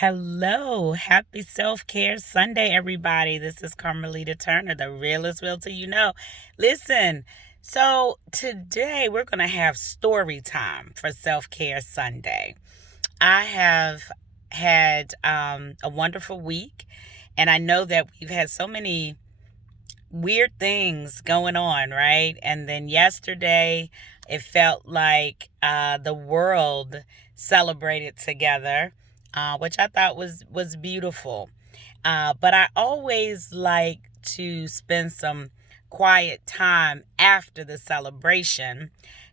Hello, happy self-care Sunday, everybody. This is Carmelita Turner, the realest realtor you know. Listen, so today we're going to have story time for self-care Sunday. I have had a wonderful week, and I know that we've had so many weird things going on, right? And then yesterday, it felt like the world celebrated together, which I thought was beautiful. But I always like to spend some quiet time after the celebration,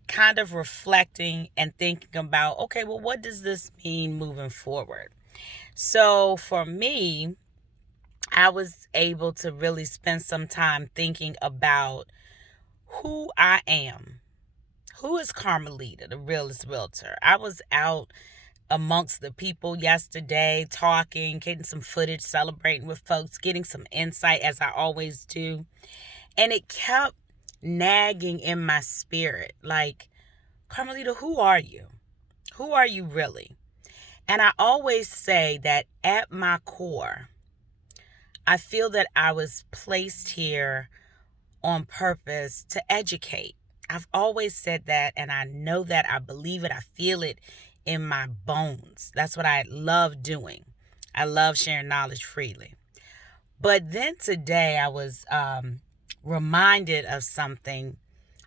kind of reflecting and thinking about, okay, well, what does this mean moving forward? So for me, I was able to really spend some time thinking about who I am. Who is Carmelita, the realest realtor? I was out amongst the people yesterday, talking, getting some footage, celebrating with folks, getting some insight as I always do. And it kept nagging in my spirit like, Carmelita, who are you? Who are you really? And I always say that at my core, I feel that I was placed here on purpose to educate. I've always said that, and I know that. I believe it. I feel it in my bones. That's what I love doing. I love sharing knowledge freely. But then today I was reminded of something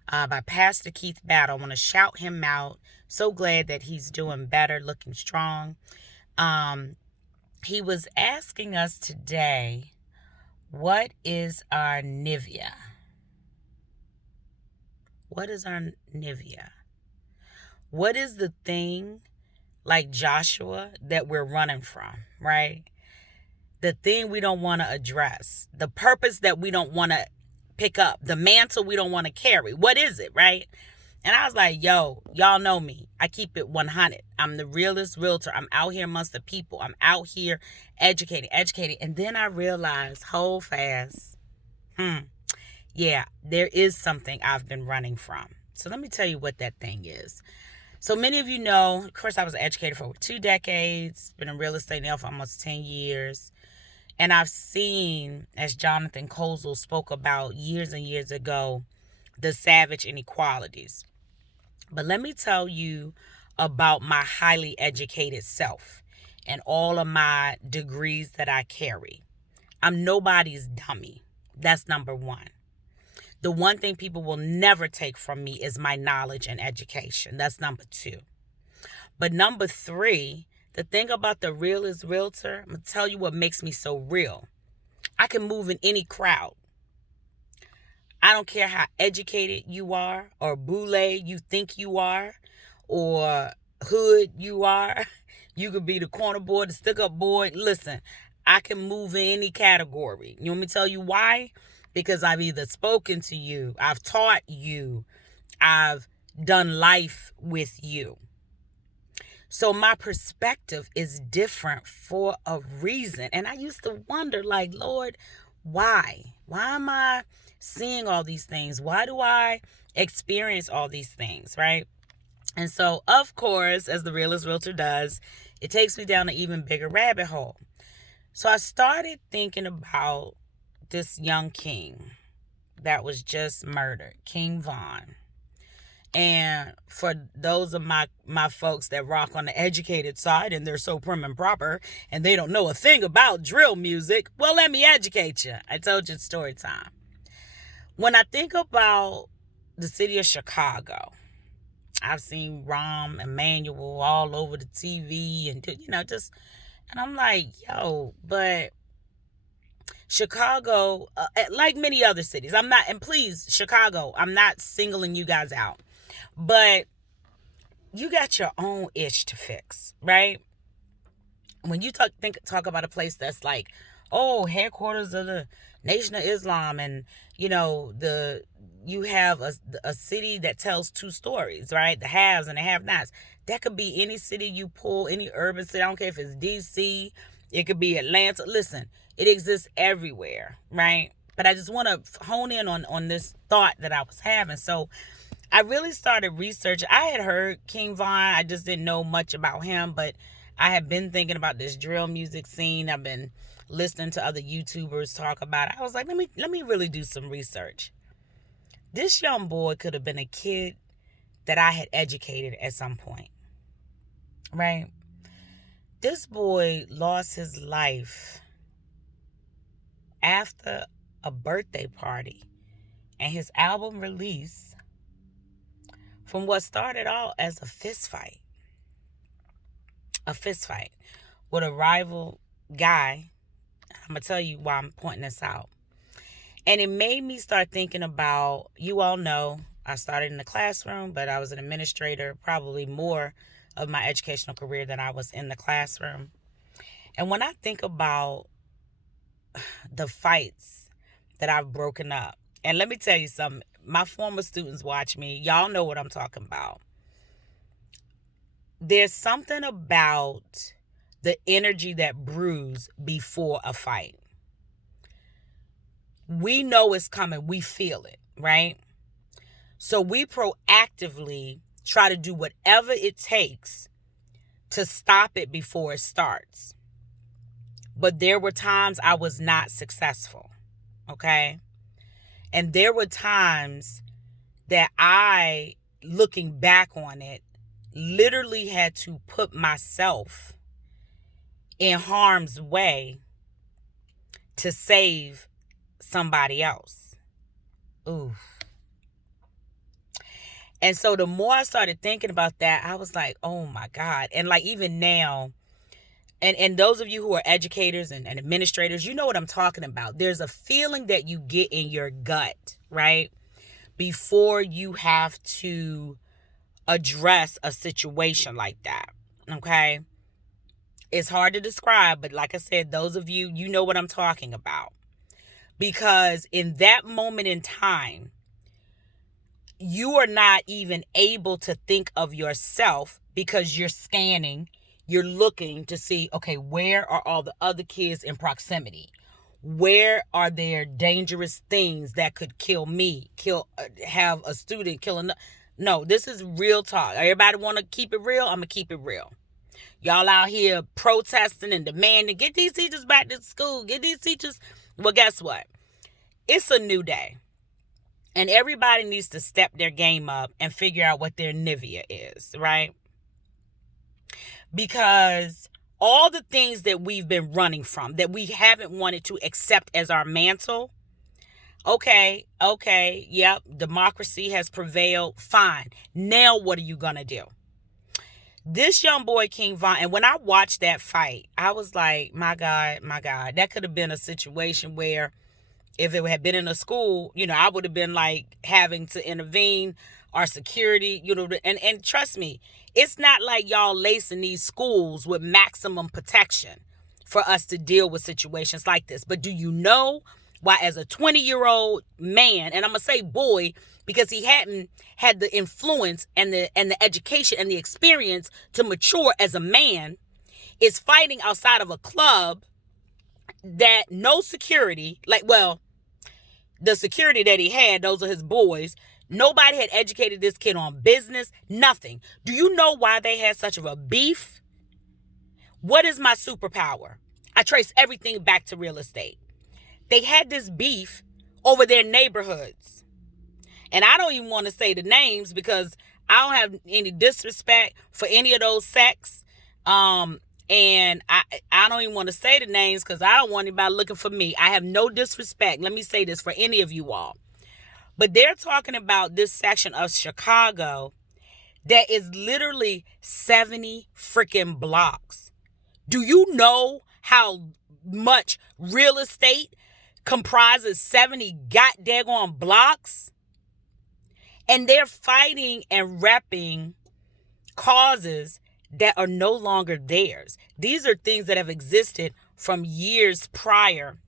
by Pastor Keith Battle. I want to shout him out. So glad that he's doing better, looking strong. He was asking us today, what is our nineveh? What is our nineveh? What is the thing, like Joshua, that we're running from, right? The thing we don't want to address, the purpose that we don't want to pick up, the mantle we don't want to carry. What is it, right? And I was like, yo, y'all know me. I keep it 100. I'm the realest realtor. I'm out here amongst the people. I'm out here educating. And then I realized, hold fast. Yeah, there is something I've been running from. So let me tell you what that thing is. So many of you know, of course, I was an educator for over 2 decades, been in real estate now for almost 10 years. And I've seen, as Jonathan Kozel spoke about years and years ago, the savage inequalities. But let me tell you about my highly educated self and all of my degrees that I carry. I'm nobody's dummy. That's number one. The one thing people will never take from me is my knowledge and education. That's number two. But number three, the thing about the realest realtor, I'm going to tell you what makes me so real. I can move in any crowd. I don't care how educated you are or boule you think you are or hood you are. You could be the corner boy, the stick-up boy. Listen, I can move in any category. You want me to tell you why? Because I've either spoken to you, I've taught you, I've done life with you. So my perspective is different for a reason. And I used to wonder, like, Lord, why? Why am I seeing all these things? Why do I experience all these things, right? And so, of course, as the realest realtor does, it takes me down an even bigger rabbit hole. So I started thinking about this young king that was just murdered, King Von. And for those of my folks that rock on the educated side and they're so prim and proper and they don't know a thing about drill music, well, let me educate you. I told you it's story time. When I think about the city of Chicago, I've seen Rahm Emanuel all over the TV and, and I'm like, yo, but Chicago, like many other cities, and please, Chicago, I'm not singling you guys out, but you got your own itch to fix, right? When you talk about a place that's like, oh, headquarters of the Nation of Islam, and you have a city that tells two stories, right? The haves and the have-nots. That could be any city you pull, any urban city. I don't care if it's DC, it could be Atlanta. Listen, it exists everywhere, right? But I just want to hone in on this thought that I was having. So I really started researching. I had heard King Von. I just didn't know much about him, but I have been thinking about this drill music scene. I've been listening to other YouTubers talk about it. I was like, let me really do some research. This young boy could have been a kid that I had educated at some point, right? This boy lost his life after a birthday party and his album release from what started out as a fist fight with a rival guy. I'm going to tell you why I'm pointing this out. And it made me start thinking about, you all know, I started in the classroom, but I was an administrator probably more of my educational career than I was in the classroom. And when I think about the fights that I've broken up, and let me tell you something, my former students watch me. Y'all know what I'm talking about. There's something about the energy that brews before a fight. We know it's coming. We feel it, right? So we proactively try to do whatever it takes to stop it before it starts. But there were times I was not successful, okay? And there were times that I, looking back on it, literally had to put myself in harm's way to save somebody else. Ooh. And so the more I started thinking about that, I was like, oh my God. And like even now, and those of you who are educators and administrators, you know what I'm talking about. There's a feeling that you get in your gut, right? Before you have to address a situation like that, okay? It's hard to describe, but like I said, those of you, you know what I'm talking about. Because in that moment in time, you are not even able to think of yourself because you're scanning, you're looking to see, okay, where are all the other kids in proximity? Where are there dangerous things that could kill me, have a student kill another? No, this is real talk. Everybody want to keep it real? I'm going to keep it real. Y'all out here protesting and demanding, get these teachers back to school, get these teachers. Well, guess what? It's a new day. And everybody needs to step their game up and figure out what their nineveh is, right? Because all the things that we've been running from, that we haven't wanted to accept as our mantle, okay, yep, democracy has prevailed, fine. Now what are you going to do? This young boy, King Von, and when I watched that fight, I was like, my God, that could have been a situation where if it had been in a school, I would have been like having to intervene, our security, and trust me, it's not like y'all lacing these schools with maximum protection for us to deal with situations like this. But do you know why, as a 20-year-old man, and I'm going to say boy, because he hadn't had the influence and the education and the experience to mature as a man, is fighting outside of a club that no security, the security that he had, those are his boys. Nobody had educated this kid on business, nothing. Do you know why they had such of a beef? What is my superpower? I trace everything back to real estate. They had this beef over their neighborhoods. And I don't even want to say the names because I don't have any disrespect for any of those sects. And I don't even want to say the names because I don't want anybody looking for me. I have no disrespect. Let me say this for any of you all. But they're talking about this section of Chicago that is literally 70 freaking blocks. Do you know how much real estate comprises 70 goddamn blocks? And they're fighting and repping causes that are no longer theirs. These are things that have existed from years prior,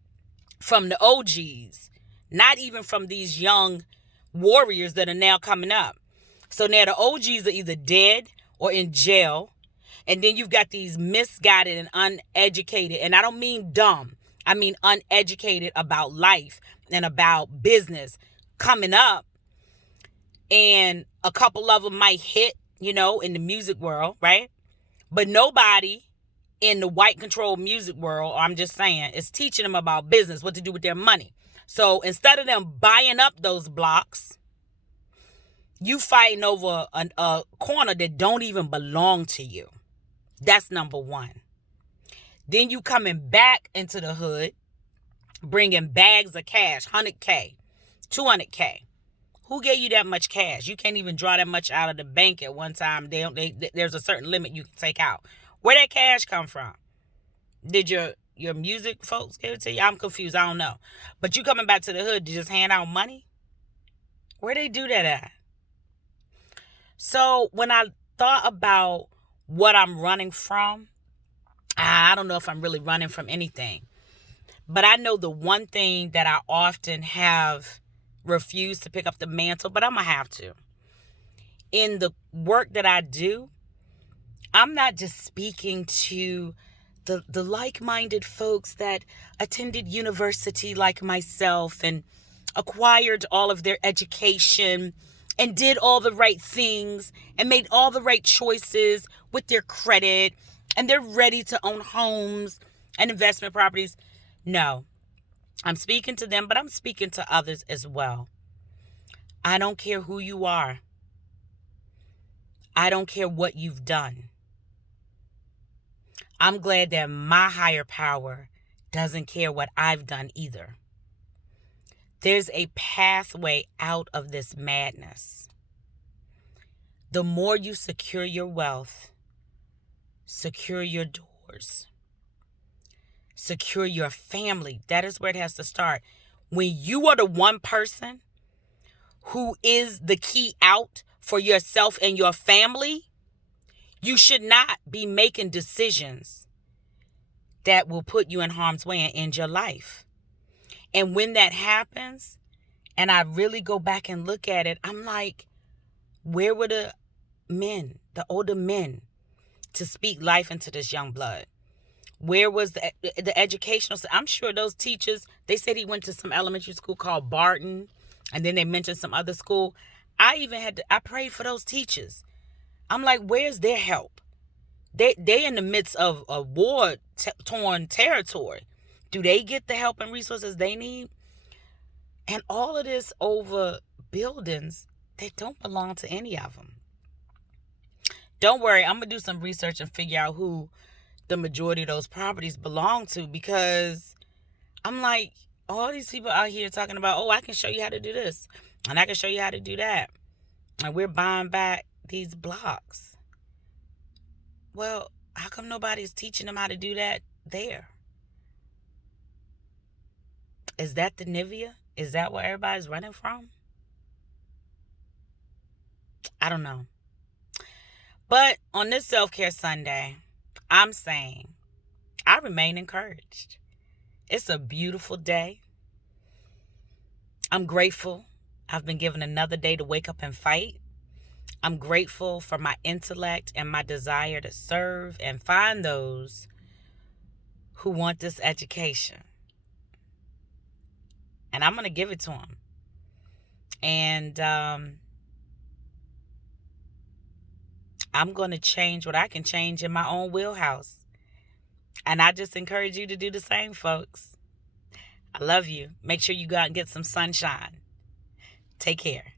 from the OGs, not even from these young warriors that are now coming up. So now the OGs are either dead or in jail. And then you've got these misguided and uneducated, and I don't mean dumb, I mean uneducated about life and about business coming up. And a couple of them might hit, in the music world, right? But nobody in the white controlled music world, I'm just saying, is teaching them about business, what to do with their money. So instead of them buying up those blocks, you fighting over a corner that don't even belong to you. That's number one. Then you coming back into the hood, bringing bags of cash, 100K, 200K. Who gave you that much cash? You can't even draw that much out of the bank at one time. There's a certain limit you can take out. Where that cash come from? Did your music folks give it to you? I'm confused. I don't know. But you coming back to the hood to just hand out money? Where they do that at? So when I thought about what I'm running from, I don't know if I'm really running from anything. But I know the one thing that I often have refused to pick up the mantle, but I'm going to have to. In the work that I do, I'm not just speaking to the like-minded folks that attended university like myself and acquired all of their education and did all the right things and made all the right choices with their credit and they're ready to own homes and investment properties. No, I'm speaking to them, but I'm speaking to others as well. I don't care who you are. I don't care what you've done. I'm glad that my higher power doesn't care what I've done either. There's a pathway out of this madness. The more you secure your wealth, secure your doors, secure your family. That is where it has to start. When you are the one person who is the key out for yourself and your family, you should not be making decisions that will put you in harm's way and end your life. And when that happens, and I really go back and look at it, I'm like, where were the men, the older men, to speak life into this young blood? Where was the educational? I'm sure those teachers, they said he went to some elementary school called Barton, and then they mentioned some other school. I prayed for those teachers. I'm like, where's their help? They in the midst of a war-torn territory. Do they get the help and resources they need? And all of this over buildings that don't belong to any of them. Don't worry, I'm going to do some research and figure out who the majority of those properties belong to, because I'm like, all these people out here talking about, oh, I can show you how to do this and I can show you how to do that. And we're buying back these blocks. Well, how come nobody's teaching them how to do that there? Is that the nineveh? Is that where everybody's running from? I don't know. But on this Self-Care Sunday, I'm saying I remain encouraged. It's a beautiful day. I'm grateful. I've been given another day to wake up and fight. I'm grateful for my intellect and my desire to serve and find those who want this education. And I'm going to give it to them. And I'm going to change what I can change in my own wheelhouse. And I just encourage you to do the same, folks. I love you. Make sure you go out and get some sunshine. Take care.